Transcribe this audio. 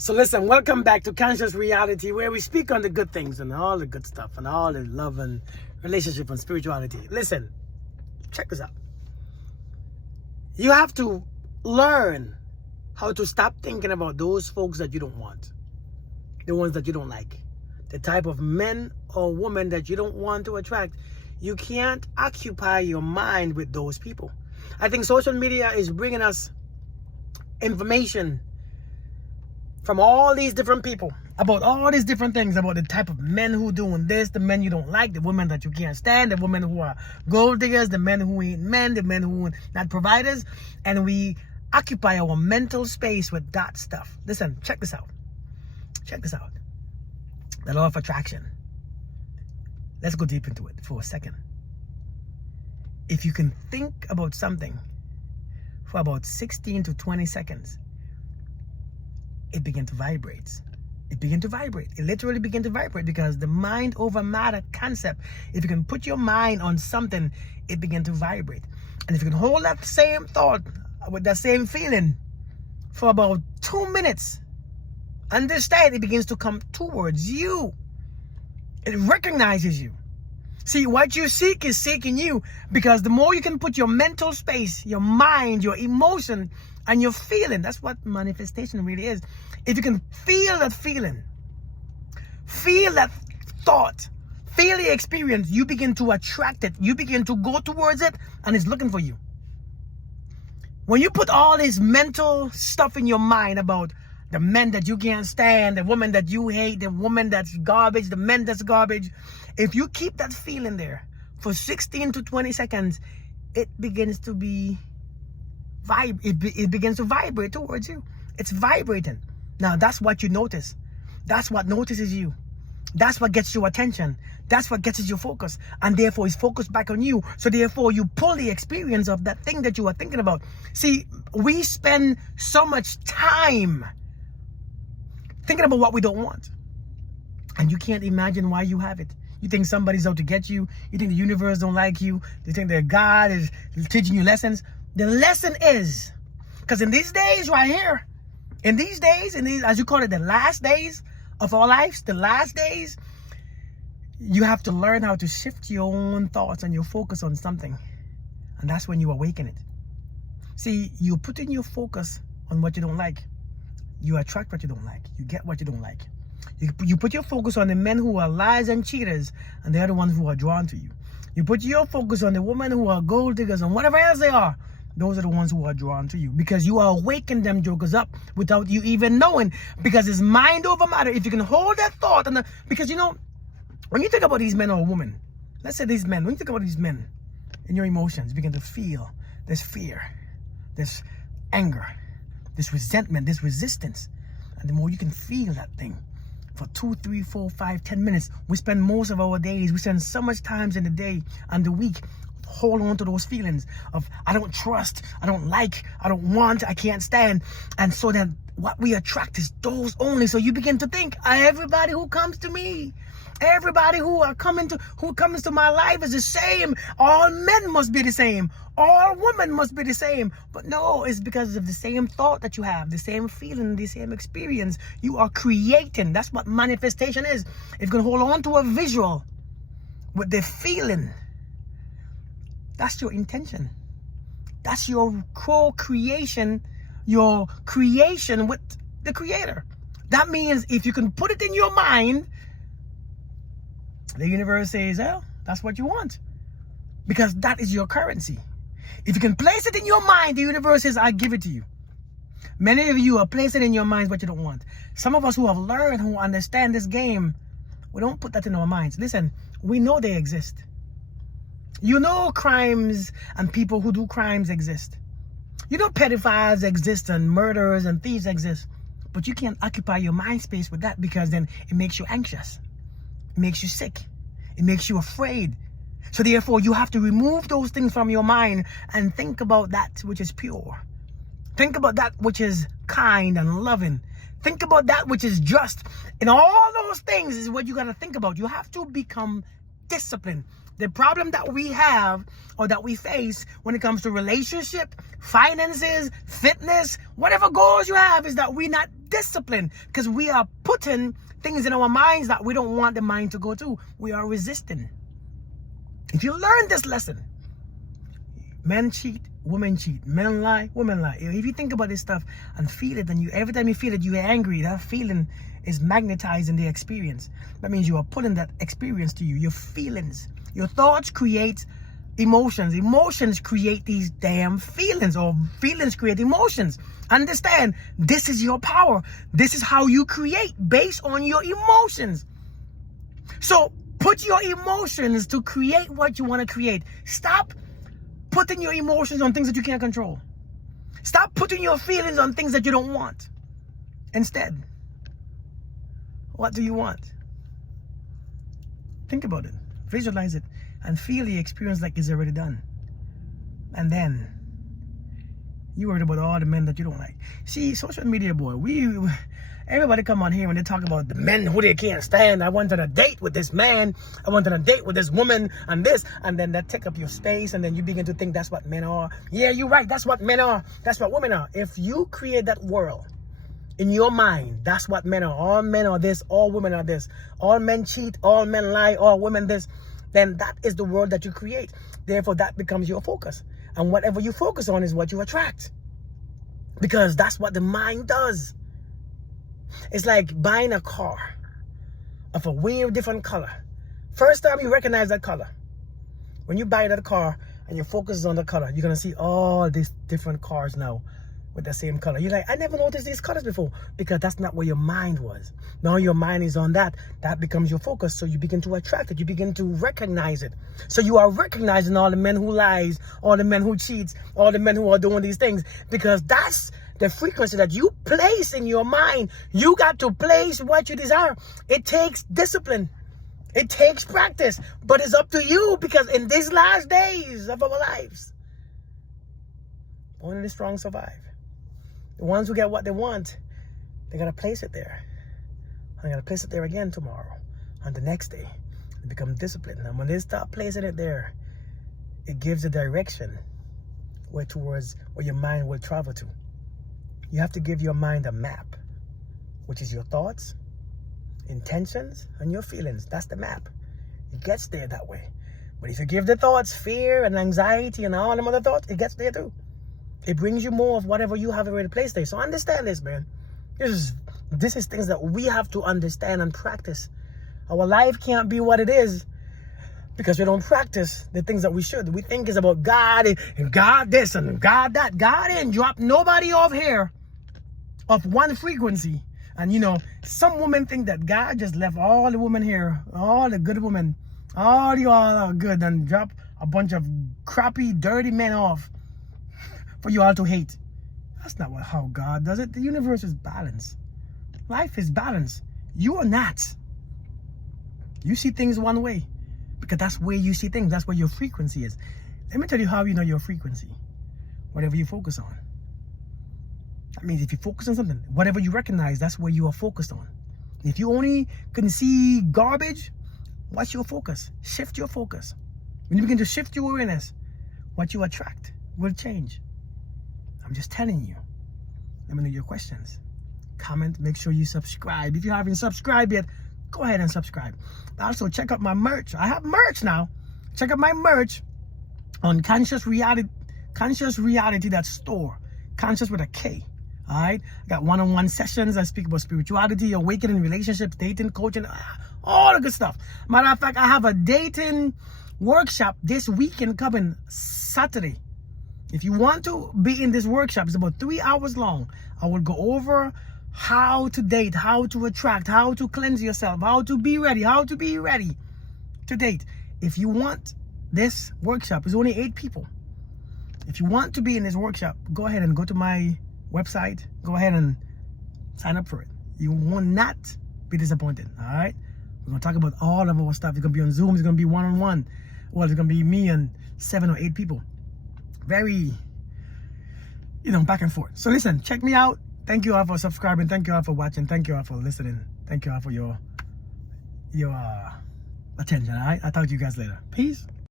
So listen, welcome back to Conscious Reality, where we speak on the good things and all the good stuff and all the love and relationship and spirituality. Listen, check this out. You have to learn how to stop thinking about those folks that you don't want, the ones that you don't like, the type of men or women that you don't want to attract. You can't occupy your mind with those people. I think social media is bringing us information from all these different people about all these different things, about the type of men who doing this, the men you don't like, the women that you can't stand, the women who are gold diggers, the men who ain't men, the men who are not providers, and we occupy our mental space with that stuff. Listen, check this out. Check this out. The law of attraction. Let's go deep into it for a second. If you can think about something for about 16 to 20 seconds, it begins to vibrate. It begins to vibrate. It literally begins to vibrate because the mind over matter concept, if you can put your mind on something, it begins to vibrate. And if you can hold that same thought with that same feeling for about 2 minutes, understand it begins to come towards you. It recognizes you. See, what you seek is seeking you, because the more you can put your mental space, your mind, your emotion, and your feeling, that's what manifestation really is. If you can feel that feeling, feel that thought, feel the experience, you begin to attract it. You begin to go towards it, and it's looking for you. When you put all this mental stuff in your mind about the men that you can't stand, the woman that you hate, the woman that's garbage, the men that's garbage, if you keep that feeling there for 16 to 20 seconds, it begins to be it begins to vibrate towards you. It's vibrating. Now that's what you notice. That's what notices you. That's what gets your attention. That's what gets your focus. And therefore it's focused back on you. So therefore you pull the experience of that thing that you are thinking about. See, we spend so much time thinking about what we don't want. And you can't imagine why you have it. You think somebody's out to get you. You think the universe don't like you. You think that God is teaching you lessons. The lesson is, because in these days right here, in these days, as you call it, the last days of our lives, the last days, you have to learn how to shift your own thoughts and your focus on something. And that's when you awaken it. See, you put in your focus on what you don't like. You attract what you don't like. You get what you don't like. You put your focus on the men who are liars and cheaters, and they're the ones who are drawn to you. You put your focus on the women who are gold diggers and whatever else they are. Those are the ones who are drawn to you, because you are awakening them jokers up without you even knowing, because it's mind over matter. If you can hold that thought, because you know, when you think about these men or women, let's say these men, when you think about these men, in your emotions, you begin to feel this fear, this anger, this resentment, this resistance. And the more you can feel that thing for 2, 3, 4, 5, 10 minutes, we spend most of our days, we spend so much time in the day and the week hold on to those feelings of I don't trust, I don't like, I don't want, I can't stand. And so then what we attract is those only. So you begin to think everybody who comes to me, everybody who comes to my life is the same. All men must be the same. All women must be the same. But no, it's because of the same thought that you have, the same feeling, the same experience. You are creating. That's what manifestation is. If you can hold on to a visual with the feeling, that's your intention. That's your co-creation, your creation with the Creator. That means if you can put it in your mind, the universe says, well, that's what you want. Because that is your currency. If you can place it in your mind, the universe says, I give it to you. Many of you are placing in your minds what you don't want. Some of us who have learned, who understand this game, we don't put that in our minds. Listen, we know they exist. You know crimes and people who do crimes exist. You know pedophiles exist and murderers and thieves exist. But you can't occupy your mind space with that, because then it makes you anxious. It makes you sick. It makes you afraid. So therefore, you have to remove those things from your mind and think about that which is pure. Think about that which is kind and loving. Think about that which is just. And all those things is what you got to think about. You have to become disciplined. The problem that we have or that we face when it comes to relationship, finances, fitness, whatever goals you have, is that we're not disciplined because we are putting things in our minds that we don't want the mind to go to. We are resisting. If you learn this lesson, men cheat, women cheat, men lie, women lie. If you think about this stuff and feel it, and every time you feel it, you're angry. That feeling is magnetizing the experience. That means you are putting that experience to you. Your feelings, your thoughts create emotions. Emotions create these damn feelings, or feelings create emotions. Understand, this is your power. This is how you create, based on your emotions. So put your emotions to create what you want to create. Stop putting your emotions on things that you can't control. Stop putting your feelings on things that you don't want. Instead, what do you want? Think about it. Visualize it. And feel the experience like it's already done. And then, you worried about all the men that you don't like. See, social media, boy, everybody come on here when they talk about the men who they can't stand. I went on a date with this man. I went on a date with this woman and this. And then that take up your space. And then you begin to think that's what men are. Yeah, you're right. That's what men are. That's what women are. If you create that world in your mind, that's what men are. All men are this. All women are this. All men cheat. All men lie. All women this. Then that is the world that you create. Therefore, that becomes your focus. And whatever you focus on is what you attract. Because that's what the mind does. It's like buying a car of a weird different color. First time you recognize that color. When you buy that car and your focus is on the color, you're going to see all these different cars now with the same color. You're like, I never noticed these colors before, because that's not where your mind was. Now your mind is on that. That becomes your focus. So you begin to attract it. You begin to recognize it. So you are recognizing all the men who lies, all the men who cheats, all the men who are doing these things, because that's the frequency that you place in your mind. You got to place what you desire. It takes discipline. It takes practice, but it's up to you, because in these last days of our lives, only the strong survive. The ones who get what they want, they got to place it there. And they got to place it there again tomorrow. And the next day, they become disciplined. And when they start placing it there, it gives a direction towards where your mind will travel to. You have to give your mind a map, which is your thoughts, intentions, and your feelings. That's the map. It gets there that way. But if you give the thoughts fear and anxiety and all them other thoughts, it gets there too. It brings you more of whatever you have already placed there. So understand this, man. This is things that we have to understand and practice. Our life can't be what it is because we don't practice the things that we should. We think it's about God and God this and God that. God ain't dropped nobody off here of one frequency. And some women think that God just left all the women here, all the good women, all you all are good, and drop a bunch of crappy, dirty men off for you all to hate. That's not how God does it. The universe is balanced. Life is balanced. You are not. You see things one way because that's where you see things. That's where your frequency is. Let me tell you how you know your frequency. Whatever you focus on. That means if you focus on something, whatever you recognize, that's where you are focused on. If you only can see garbage, what's your focus? Shift your focus. When you begin to shift your awareness, what you attract will change. I'm just telling you. Let me know your questions. Comment, make sure you subscribe. If you haven't subscribed yet, go ahead and subscribe. Also, check out my merch. I have merch now. Check out my merch on Conscious Reality, Consciousreality.store. Conscious with a K. All right? I got one-on-one sessions. I speak about spirituality, awakening, relationships, dating, coaching, all the good stuff. Matter of fact, I have a dating workshop this weekend coming Saturday. If you want to be in this workshop, it's about 3 hours long. I will go over how to date, how to attract, how to cleanse yourself, how to be ready to date. If you want this workshop, it's only 8 people. If you want to be in this workshop, go ahead and go to my website. Go ahead and sign up for it. You will not be disappointed, all right? We're going to talk about all of our stuff. It's going to be on Zoom. It's going to be one-on-one. Well, it's going to be me and 7 or 8 people. Very, back and forth. So listen, check me out. Thank you all for subscribing. Thank you all for watching. Thank you all for listening. Thank you all for your attention. All right, I'll talk to you guys later. Peace.